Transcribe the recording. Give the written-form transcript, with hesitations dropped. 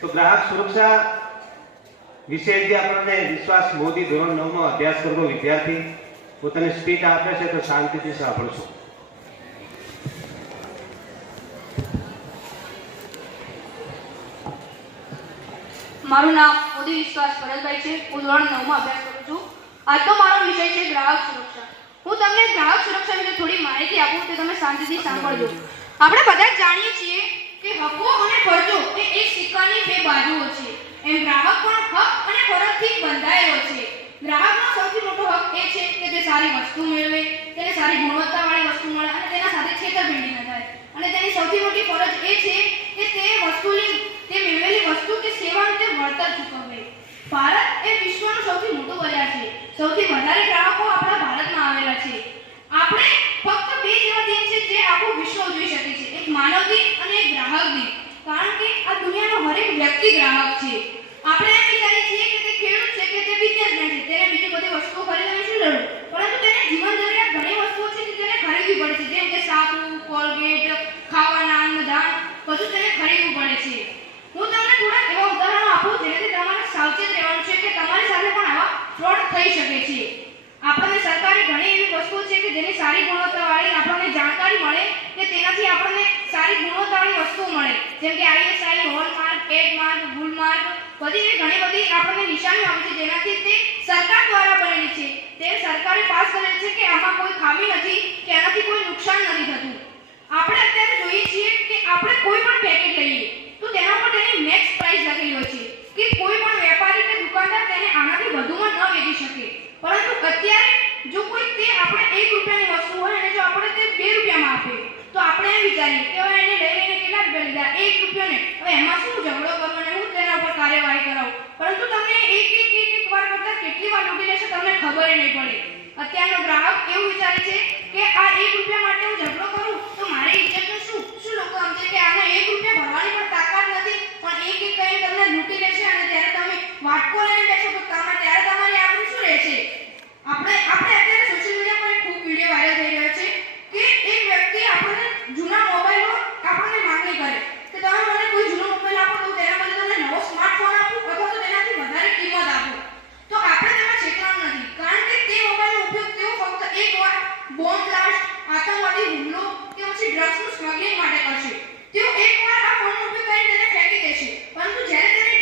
તો ગ્રાહક સુરક્ષા વિશે જે આપણને વિશ્વાસ મોદી ધોરણ 9 માં અભ્યાસ કરતો વિદ્યાર્થી પોતાની સ્પીચ આપે છે તો શાંતિથી સાંભળશો. મારું નામ મોદી વિશ્વાસ ભરતભાઈ છે. હું ધોરણ 9 માં અભ્યાસ કરું છું. આજનો મારો વિષય છે ગ્રાહક સુરક્ષા. હું તમને ગ્રાહક સુરક્ષા વિશે થોડી માહિતી આપું તો તમે શાંતિથી સાંભળજો. આપણે બધા જાણીએ છીએ કે હકો અને ફરજો એ એક સિક્કાની બે બાજુઓ છે. એમ ગ્રાહક પણ હક અને ફરજથી બંધાયેલો છે. ગ્રાહકનો સૌથી મોટો હક એ છે કે તે સારી વસ્તુ મેળવે, તેને સારી ગુણવત્તાવાળી વસ્તુ મળે અને તેના સાથે છેતરપિંડી ન થાય. અને તેની સૌથી મોટી ફરજ એ છે કે તે મેળવેલી વસ્તુ કે સેવાનું તે વળતર ચૂકવે. ભારત એ વિશ્વનું સૌથી મોટું બજાર છે. સૌથી વધારે ગ્રાહકો આપણા ભારતમાં આવેલા છે. આપણે ફક્ત બે જેવા દિન છે જે આખું વિશ્વ જોઈ શકે છે, એક માનવ દિન અને એક ગ્રાહક દિન. કારણ કે આ દુનિયાનો હરેક વ્યક્તિ ગ્રાહક છે. આપણે એમ વિચારીએ છીએ કે તે ખેડૂત છે કે તે બિઝનેસમેન છે, તેને બીજી બધી વસ્તુઓ ખરીદવાની શું જરૂર, પરંતુ તેને જીવન જરૂરિયાત ઘણી વસ્તુઓ છે જે તેને ખરીદવી પડે છે, જેમ કે સાબુ, કોલગેટ, ખાવાના અન્ન ધાન બધું તેને ખરીદવું પડે છે. હું તમને થોડા એવા ઉદાહરણો આપું જેનાથી તમારે સાવચેત રહેવાનું છે કે તમારી સાથે પણ આવા ફ્રોડ થઈ શકે છે. આપણને સરકારે ઘણી એવી વસ્તુઓ છે કે જેની સારી ગુણવત્તાવાળી આપણને જાણકારી મળે કે તેનાથી આપણને સારી ગુણવત્તાવાળી વસ્તુઓ મળે, જેમ કે ISI, હોલમાર્ક, ટેગમાર્ક, ગુલમાર્ક બધી એવી ઘણી બધી આપણને નિશાનીઓ આવે છે જેનાથી તે સરકાર દ્વારા બનેલી છે. તે સરકારે પાસ કરેલ છે કે આમાં કોઈ ખામી નથી કે આનાથી કોઈ નુકસાન નથી થતું. આપણે અત્યારે જોઈએ છીએ કે આપણે કોઈ પણ પેકેટ લઈએ તો તેના પર તેની મેક્સ પ્રાઇસ લખેલી હોય છે કે કોઈ પણ વેપારી કે દુકાનદાર તેને આનાથી વધુમાં ન વેચી શકે. પરંતુ અત્યારે જો કોઈ તે આપણે 1 રૂપિયાની વસ્તુ હોય અને જો આપણે તે 2 રૂપિયામાં આપે તો આપણે એમ વિચારીએ કે હવે એને લઈને કેટલા રૂપિયા લીધા, 1 રૂપિયો ને, હવે એમાં શું ઝઘડો કરવો અને હું તેના ઉપર કાર્યવાહી કરાવું. પરંતુ તમને એક વાર કરતા કેટલી વાર લૂંટી લેશે તમને ખબર નહીં પડે. અત્યારનો ગ્રાહક એવું વિચારે છે કે આ 1 રૂપિયા માટે હું ઝઘડો કરું તો મારી ઇજ્જતનું શું લોકો સમજે કે આને 1 રૂપિયા ભરવાની પણ તાકાત નથી, પણ એક કરીને તમને લૂંટી લેશે અને ત્યારે તમે વાટકો લઈને બેસો તો ત્યારે તમારી આબરૂ શું રહેશે. આપણે અત્યારે સોશિયલ મીડિયા પર ખૂબ વિડિયો વાયરલ થઈ રહ્યો છે કે એક વ્યક્તિ આપણને જૂના મોબાઈલો આપણને માંગણી કરે કે તમે મને કોઈ જૂનો મોબાઈલ આપો તો તેના બદલે તમને નવો સ્માર્ટફોન આપું અથવા તો તેનાથી વધારે કિંમત આપો. તો આપણે તેમાં છેતરાવું નથી, કારણ કે તે મોબાઈલનો ઉપયોગ તેઓ ફક્ત એકવાર બોમ્બ બ્લાસ્ટ, આતંકવાદી હુમલો કે પછી ડ્રગ્સનું સ્મગલિંગ માટે કરશે. તેઓ એકવાર આ ફોનનો ઉપયોગ કરીને તેને ફેંકી દેશે, પરંતુ જ્યારે તેને